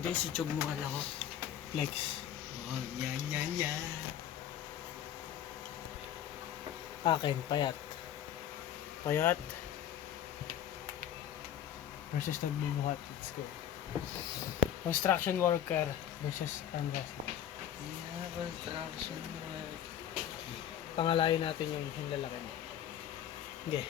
Hindi, si Chog mo kala ko. Flex. Oh, yan. Akin, payat. Payat. Versus nagbubuhat. Let's go. Construction worker versus unwrestler. Yeah, construction work. Pangalayin natin yung lalaki mo. Okay.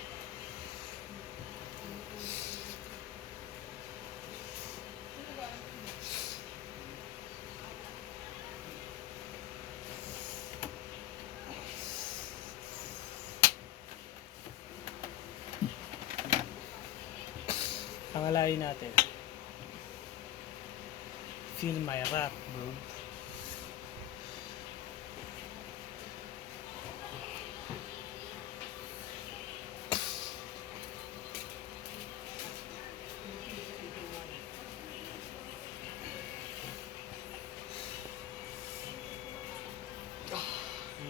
Pangalayin natin. Feel my rap, bro.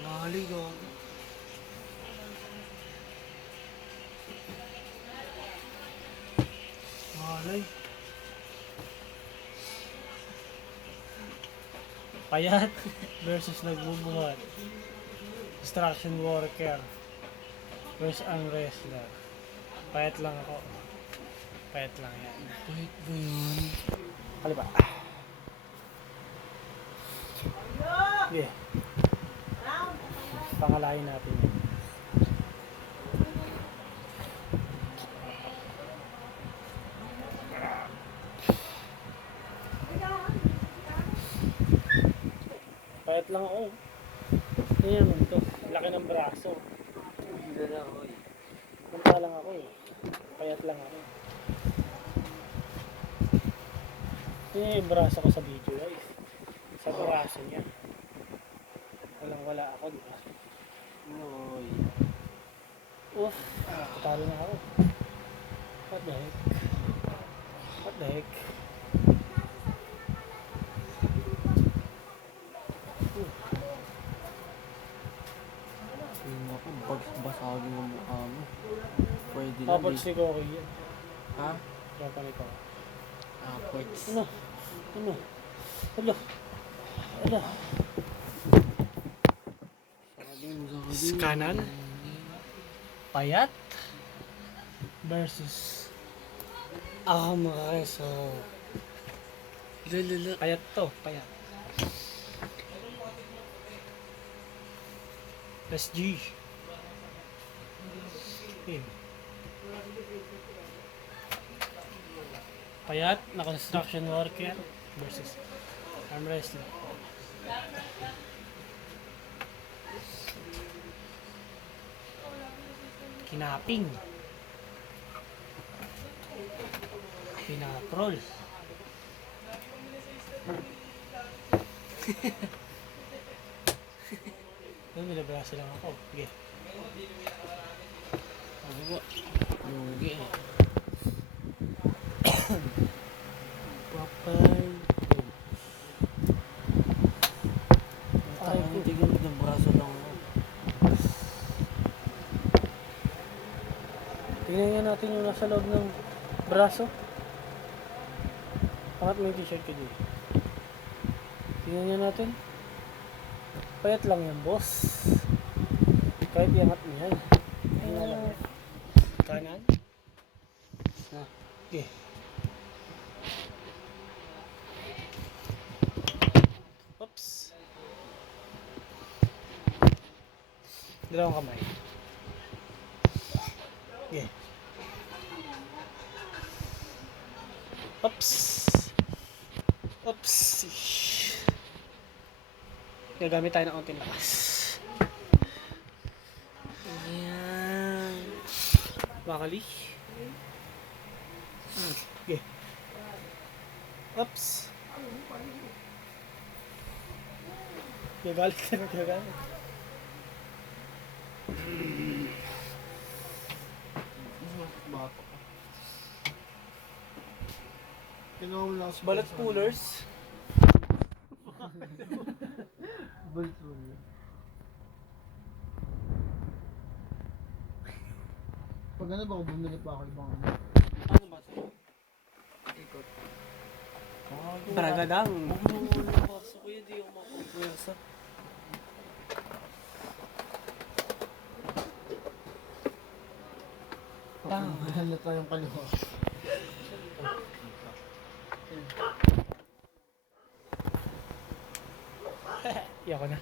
Ngali ko. Malay. Payat versus nagbubuhat. Construction worker versus unwrestler. Payat lang ako. Payat lang yan. Wait ba yun? Kalipa. Okay. Pangalayin natin yun. Payat lang ako. Ano naman to? Laki ng braso. Hindi na ako eh. Punta lang ako eh. Payat lang ako. Yun yung braso ko sa video guys. Sa braso niya. Walang-wala ako, di ba? Uy. Oof. Talo na ako. What the heck? What the heck? Tingnan ko, basagin ang mukha mo. Pwede lang. Tapos si Koki yun. Ha? Tropa ni Koki. Upwards. Ano? Ano? Ano? Ano? Kanan? Payat? Versus Ahamareso. Lala. Payat to, payat. SG. Yun. Payat na construction worker versus arm wrestler. Kinaping. Pinaprol. Doon, nilabasa lang ako. Okay. Ano ba? Lugi eh. Papay. Ay, tigil ng braso lang ako. Tingnan nga natin yung nasa loob ng braso. Pangat mo yung t-shirt ko dito. Tingnan nga natin. Payat lang yan, boss. Kahit iangat mo yan. Tingnan lang yan. Kanan. Na. Okay. Oops. Dalawang kamay. Okay. Oops. Oops. Gagamit tayo ng konting lakas. Ayan. Bakali. Okay. Oops. Gagalit ka na, gagalit. Bato ka. Balat coolers. Balat cooler. Pag ano ba, bumili pa ako ibang ano. Ano ba ito? Ikot. Bragadang. Braso ko yun, di ako makapagpwersa. Mahal na tayong kaliwa. Iyako na.